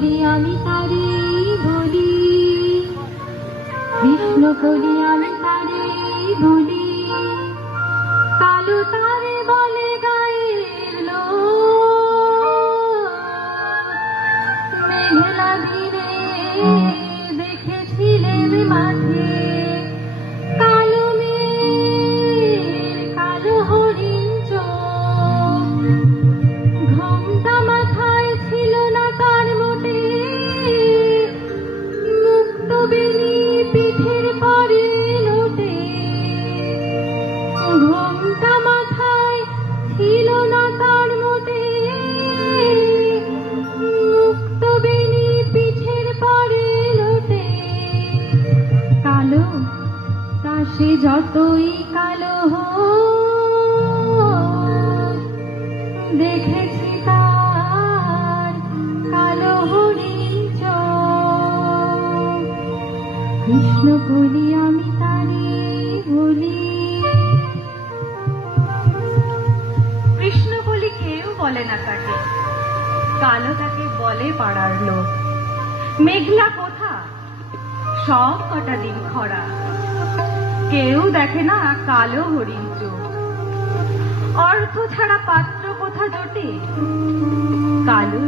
কলি আমি তারে বলি, কৃষ্ণ কলি আমি তারে বলি, কালো তারে বলে গায়ের লোক। মেঘলা দিনে দেখেছিলেন মাঠে কালো মেঘ, কালো হরিণ চোখ। ঘোমটা মাথায় ছিল না তার মোটে, মুক্ত বেনি পিঠের পরে লোটে। ঘোমটা মাথায় ছিল না তার মোটে, মুক্ত বেনি পিঠের পরে লোটে। কালো তা সে যতই কালো হোক, দেখেছি তার কালো হরিণ চোখ। কৃষ্ণ কলি আমি তারে বলি। কৃষ্ণ বলি কেউ বলে না তাকে, কালো তাকে বলে পাড়ার লোক। মেঘলা কোথা, সব কটা দিন খরা, কেউ দেখে না কালো হরিণ চোখ। অর্থ ছাড়া পাত্র কোথা জোটে, কালো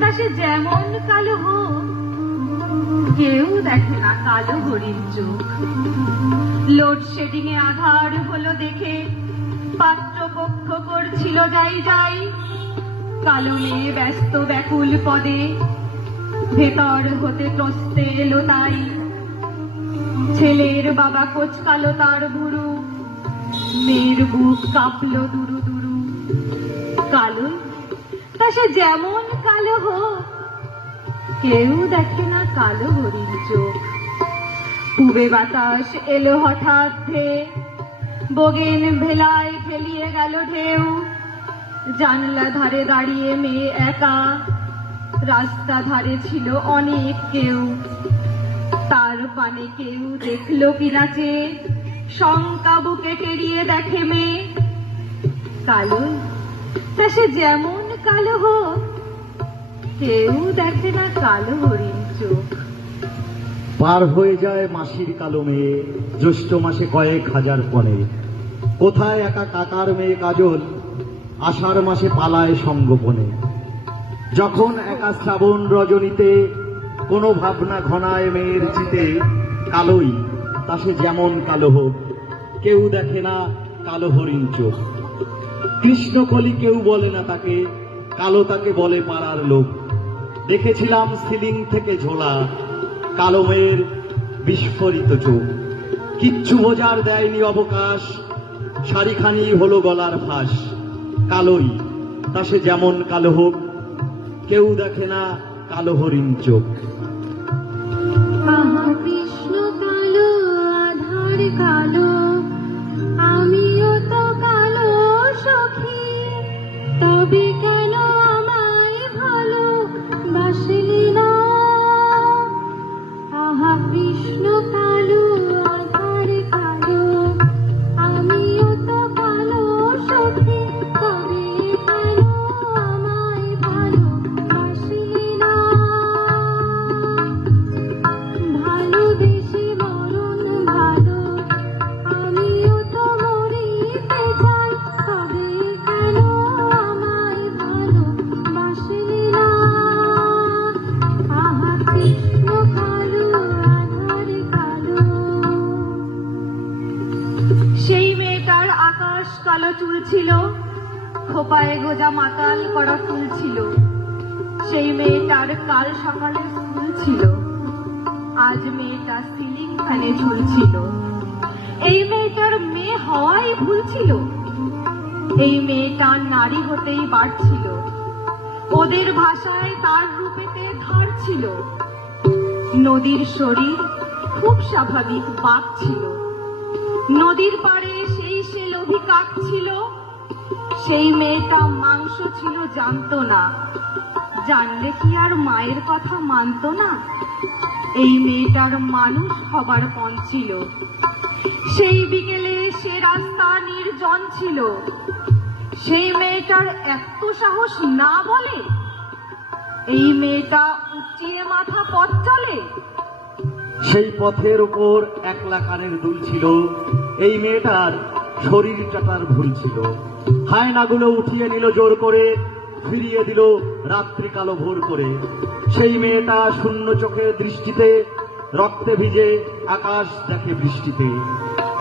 তা সে যেমন কালো হোক, কেউ দেখে না কালো হরিণ চোখ। লোডশেডিং এ আধার হলো দেখে পাত্রপক্ষ করছিল যাই যাই, কালো মেয়ে ব্যস্ত ব্যাকুল পদে ভেতর হতে প্রস্তে এলো তাই। ছেলের বাবা কোচ কালো তার ভুরু, মেয়ের বুক কাঁপলো দুরু দুরু। কালো তা সে যেমন কালো হোক, কেউ দেখে না কালো হরিণ চোখ। পুবে বাতাস এলো হঠাৎ ধেয়ে, বগেন ভেলায় ফেলিয়ে গেল ঢেউ। জানলা ধারে দাঁড়িয়ে মেয়ে একা, রাস্তা ধারে ছিল অনেক কেউ। তার পানে কেউ দেখলো কিনা চেয়ে, শঙ্কা বুকে টেরিয়ে দেখে মেয়ে। কালো তা সে যেমন কালো হোক, কেউ দেখে না কালো হরিণ চোখ। পার হয়ে যায় মাসির কালো মেয়ে, জ্যৈষ্ঠ মাসে কয়েক হাজার পনে। কোথায় একা কাকার মেয়ে কাজল, আষাঢ় মাসে পালায় সঙ্গোপনে। যখন একা শ্রাবণ রজনীতে কোনো ভাবনা ঘনায় মেয়ের চিতে, কালোই তা সে যেমন কালো হোক, কেউ দেখে না কালো হরিণ চোখ। কৃষ্ণকলি কেউ বলে না তাকে, কালো তাকে বলে পাড়ার লোক। দেখেছিলাম সিলিং থেকে ঝোলা কালো মেয়ের বিস্ফোরিত চোখ। কিচ্ছু বোঝার দেয়নি অবকাশ, শাড়িখানি হলো গলার ফাঁস। কালোই তা সে যেমন কালো হোক, কেউ দেখে না কালো হরিণ চোখ। আহা কৃষ্ণ কালো আধার কালো, আমিও তো কালো সখী, তবে কেন আমায় ভালো বাসলি না? আহা কৃষ্ণ কালো আধার কালো, আমিও তো কালো সখী, তবে কেন আমায় ভালো বাসলি না? ভালোবেসে মরণ ভালো, আমিও তো মরিতে চাই, তবে কেন আমায় ভালো বাসলি না? আহা কৃষ্ণ কালো আধার কালো। সেই মেয়েটার আকাশ কালো চুল ছিল, খোপায় গোজা মাতাল করা ফুল ছিল। সেই মেয়েটার কাল সকালে স্কুল ছিল, আজ মেয়েটা সিলিং ফ্যানে ঝুলছিল। এই মেয়েটার মেয়ে হওয়াই ভুল ছিল, এই মেয়েটা নারী হতেই বাড়ছিল। ওদের ভাষায় তার রূপেতে ধার ছিল। নদীর শরীর খুব স্বাভাবিক বাক ছিল। নদীর পাড়ে সেই সে লোভী কাক ছিল। সেই মেয়েটা মাংস ছিল জানতো না, জানলে কি আর মায়ের কথা মানতো না? এই মেয়েটার মানুষ হবার পণ ছিল। সেই বিকেলে সে রাস্তা নির্জন ছিল। সেই মেয়েটার এত সাহস না বলে, এই মেয়েটা উঁচিয়ে মাথা পথ চলে। সেই পথের উপর একলা কানের দুল ছিল, এই মেয়েটার শরীর চাটার ভুল ছিল। হায়নাগুলো উঠিয়ে নিল জোর করে, ফিরিয়ে দিল রাত্রি কালো ভোর করে। সেই মেয়েটা শূন্য চোখে দৃষ্টিতে, রক্তে ভিজে আকাশ দেখে বৃষ্টিতে।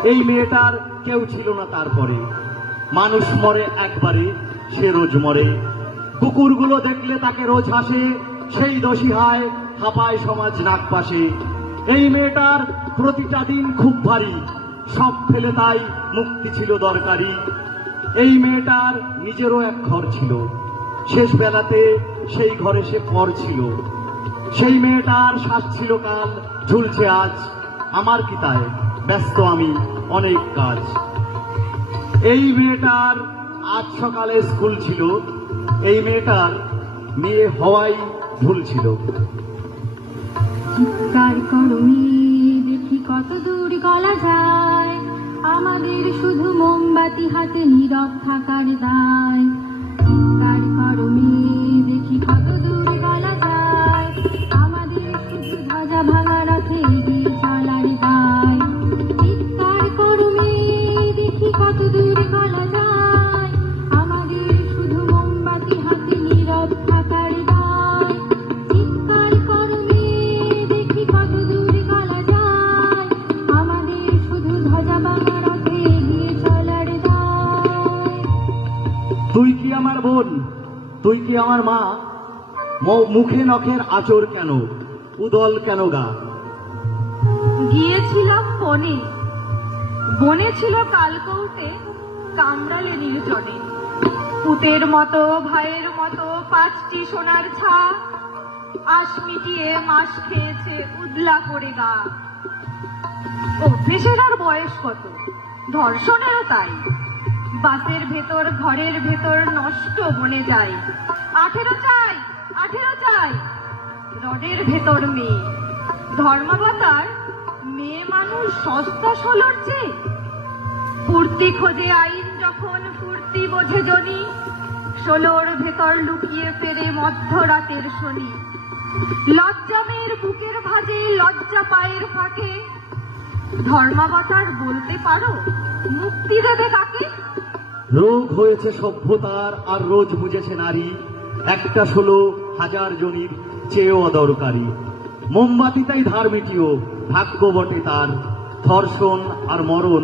এই মেয়েটার কেউ ছিল না তারপরে। মানুষ মরে একবারে, সে রোজ মরে। কুকুরগুলো দেখলে তাকে রোজ হাসে, সেই দোষী হায় হাঁপায় সমাজ নাক পাশে। এই মেয়েটার প্রতিটা দিন খুব ভারী, সব ফেলে তাই মুক্তি ছিল দরকারি। এই মেয়েটার নিজেরও এক ঘর ছিল, শেষ বেলাতে সেই ঘরে সে পর ছিল। সেই মেয়েটার শ্বাস ছিল কাল, ঝুলছে আজ, আমার কি তাই, ব্যস্ত আমি অনেক কাজ। এই মেয়েটার আজ সকালে স্কুল ছিল, এই মেয়েটার মেয়ে হওয়াই ভুল ছিল। চিৎকার করমি দেখি কত দূর গলা যায়, আমাদের শুধু মোমবাতি হাতে নীরব থাকার দায়। চিৎকার করমি দেখি কত দূর গলা যায়, আমাদের শুধু ধ্বজা ভাঙা রাখে এগিয়ে চলার দায়। চিৎকার করমি দেখি কত দূর গলা যায়, আমাদের শুধু মোমবাতি হাতে নীরব থাকার দায়। চিৎকার করমি দেখি কত দূর গলা যায়, আমাদের শুধু ধ্বজা ভাঙা রাখে এগিয়ে চলার দায়। তুই কি আমার বোন, তুই কি আমার মা, মুখে নখের আচর কেন, উদল কেন গা। গিয়েছিলাম বনে, বনে ছিল কালকৌটে কামড়ালে নির্জনে। পুতের মতো ভাইয়ের মতো 5টি সোনার ছা, আশ মিটিয়ে মাস খেয়েছে উদলা করে গা। অভ্যেসের আর বয়স কত, ধর্ষণেরও তাই। বাসের ভেতর ঘরের ভেতর নষ্ট বনে যায়। 18 চাই, 18 চাই, রডের ভেতর মেয়ে। ধর্মাবতার মেয়ে মানুষ সস্তা ষোলোর চেয়ে। ফুর্তি খোঁজে আইন যখন ফুর্তি বোঝে জনি, 16 ভেতর লুকিয়ে ফেরে মধ্যরাতের শনি। লজ্জা মেয়ের বুকের ভাজে, লজ্জা পায়ের ফাঁকে। ধর্মাবতার বলতে পারো মুক্তি দেবে কাকে? রোগ হয়েছে সভ্যতার আর রোজ বুঝেছে নারী, একটা 16,000 জনির চেয়েও অদরকারি। মোমবাতিটাই ধার মিটিও ভাগ্য বটে তার, ধর্ষণ আর মরণ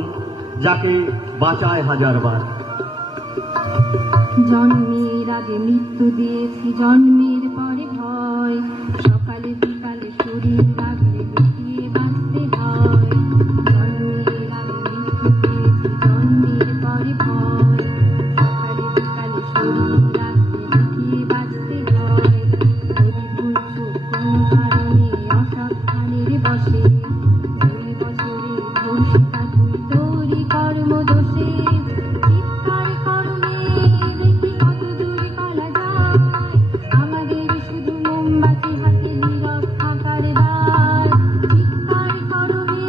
যাকে বাঁচায় 1000 বার। জন্মের আগে মৃত্যু দিয়েছি, জন্মের পরে ভয়, সকালে বিকালে শরীর রাখলে লুকিয়ে বাঁচতে হয়। জন্মের আগে মৃত্যু দিয়েছি, জন্মের পরে ভয়, সকালে বিকালে শরীর রাখলে লুকিয়ে বাঁচতে হয়। যদি ভুল চুক কোনো কারণে অসাবধানের বসে, 2 বছরে ধর্ষিতা তুই তোরই কর্ম দোষে। চিৎকার করমে দেখি কত দূর গলা যায়, আমাদের শুধু মোমবাতি হাতে নীরব থাকার দায়। চিৎকার করমে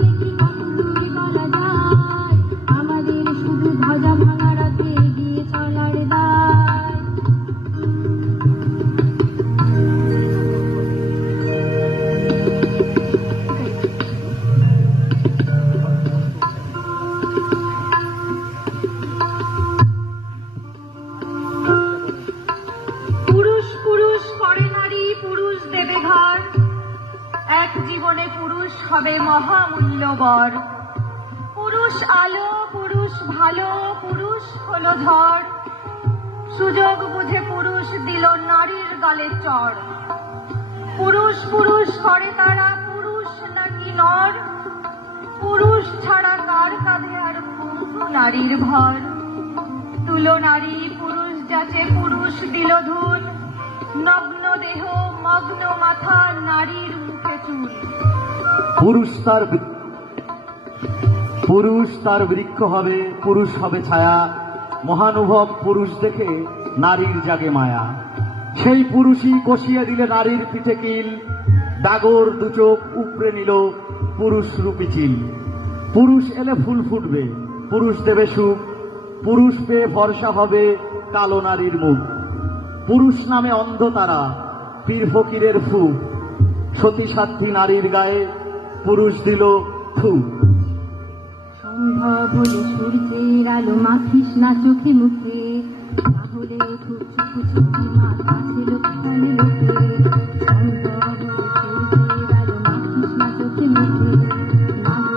দেখি কত দূর গলা যায়, আমাদের শুধু ধ্বজা ভাঙা রাখে এগিয়ে চলার দায়। পুরুষ পুরুষ করে নারী, পুরুষ দেবে ঘর। এক জীবনে পুরুষ হবে মহামূল্যবর। পুরুষ আলো, পুরুষ ভালো, পুরুষ হলো ঝড়। সুযোগ বুঝে পুরুষ দিল নারীর গালে চড়। পুরুষ পুরুষ করে তারা, পুরুষ নাকি নর। পুরুষ ছাড়া কার কাঁধে আর পুরুষ নারীর ভর। তুলো নারী পুরুষ যাচে, পুরুষ দিল ধুল। নগ্ন দেহ মগ্ন মাথা, নারীর মুখে চুল। পুরুষ তার বৃক্ষ হবে, পুরুষ হবে ছায়া। মহানুভব পুরুষ দেখে নারীর জাগে মায়া। সেই পুরুষই কষিয়ে দিলে নারীর পিঠে কিল, ডাগর 2 চোখ উপড়ে নিল পুরুষ রূপী চিল। পুরুষ এলে ফুল ফুটবে, পুরুষ দেবে সুখ, পুরুষ পেয়ে ভরসা হবে কালো নারীর মুখ। পুরুষ নামে অন্ধ তারা, পীর ফকিরের ফু, সতী সাধ্বী নারীর গায়ে পুরুষ দিল থু। সম্ভব হলে সূর্যের আলো মাখিস না চোখে মুখে, তাহলে খুব চুপি চুপি মা কাছে লোকসানে লোকে। সম্ভব হলে সূর্যের আলো মাখিস না চোখে মুখে,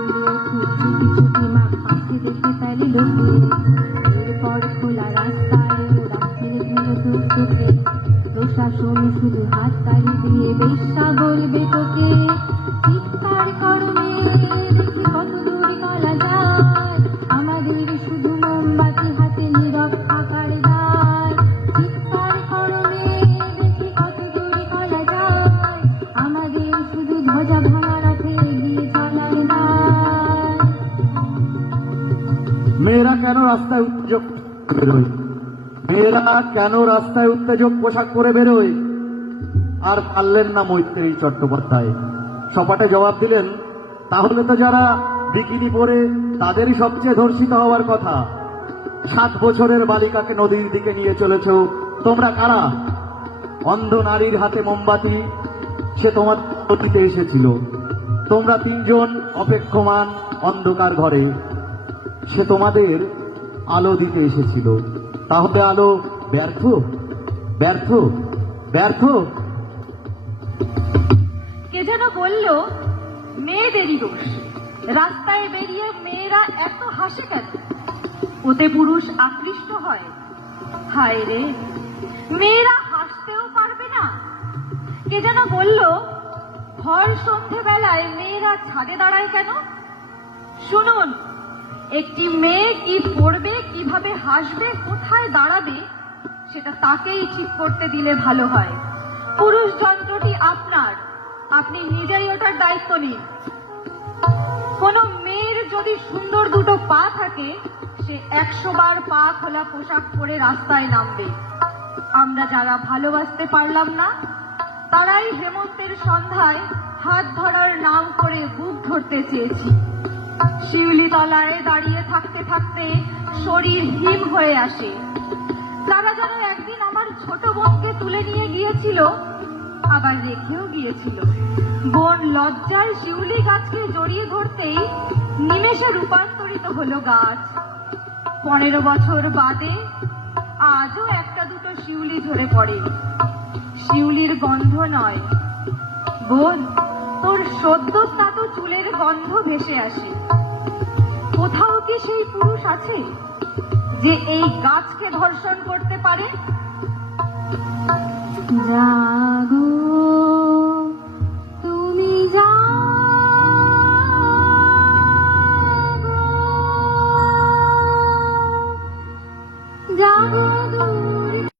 না হলে খুব চুপি চুপি মা কাছে দেখে ফেলে লোকে। এরপর খোলা রাস্তায় ওরা ফেলে দিল তোর চোখে, প্রশাসন শুধু হাত তালি দিয়ে বেশ্যা বলবে তোকে। চিৎকার করবে দেখি কত দূর পালা যায়, আমাদের শুধু মোমবাতি হাতে নীরব থাকার দায়। চিৎকার করবে দেখি কত দূর পালা যায়, আমাদের শুধু ধ্বজা ভাঙা রাখে এগিয়ে চলার দায়। মেয়েরা কেন রাস্তায় উত্তেজক বেরোয়? মেয়েরা কেন রাস্তায় উত্তেজক পোশাক পরে বেরোয়? আর পারলেন না মৈত্রেয়ী চট্টোপাধ্যায়। সপাটে জবাব দিলেন, তাহলে তো যারা বিকিনি পরে তাদেরই সবচেয়ে ধর্ষিত হওয়ার কথা। 7 বছরের বালিকাকে নদীর দিকে নিয়ে চলেছ, তোমরা কারা? অন্ধ নারীর হাতে মোমবাতি, সে তোমার অতীতে এসেছিল। তোমরা 3 জন অপেক্ষমান অন্ধকার ঘরে, সে তোমাদের আলো দিতে এসেছিল। তাহলে আলো ব্যর্থ ব্যর্থ ব্যর্থ। কে যেন বলল, মেয়েদেরই দোষ। রাস্তায় বেরিয়ে মেয়েরা এত হাসে কেন? ওতে পুরুষ আকৃষ্ট হয়? হায় রে, মেয়েরা হাসতেও পারবে না। কে যেন বলল, ভর সন্ধেবেলায় মেয়েরা ছাদে দাঁড়ায় কেন? শুনুন, একটি মেয়ে কি পড়বে, কিভাবে হাসবে, কোথায় দাঁড়াবে, সেটা তাকেই ঠিক করতে দিলে ভালো হয়। পুরুষ যন্ত্রটি আপনার, আপনি নিজেই ওটার দায়িত্ব নিন। কোন মেয়ের যদি সুন্দর দুটো পা থাকে, সে 100 বার পা খোলা পোশাক পরে রাস্তায় নামবে। আমরা যারা ভালোবাসতে পারলাম না, তারাই হেমন্তের সন্ধ্যায় হাত ধরার নাম করে বুক ধরতে চেয়েছি। শিউলি তলায় দাঁড়িয়ে থাকতে থাকতে শরীর হিম হয়ে আসে। তারা যেন একদিন আমার ছোট বোনকে তুলে নিয়ে গিয়েছিল, আবার রেখেও গিয়েছিল। বোন লজ্জায় শিউলি গাছকে জড়িয়ে ধরতেই নিমেষে রূপান্তরিত হলো গাছ। 15 বছর বাদে আজও একটা দুটো শিউলি ঝরে পড়ে। শিউলির গন্ধ নয় বোন, তোর সদ্য স্নাত চুলের গন্ধ ভেসে আসে। কোথাও কি সেই পুরুষ আছে যে এই গাছকে ধর্ষণ করতে পারে? যা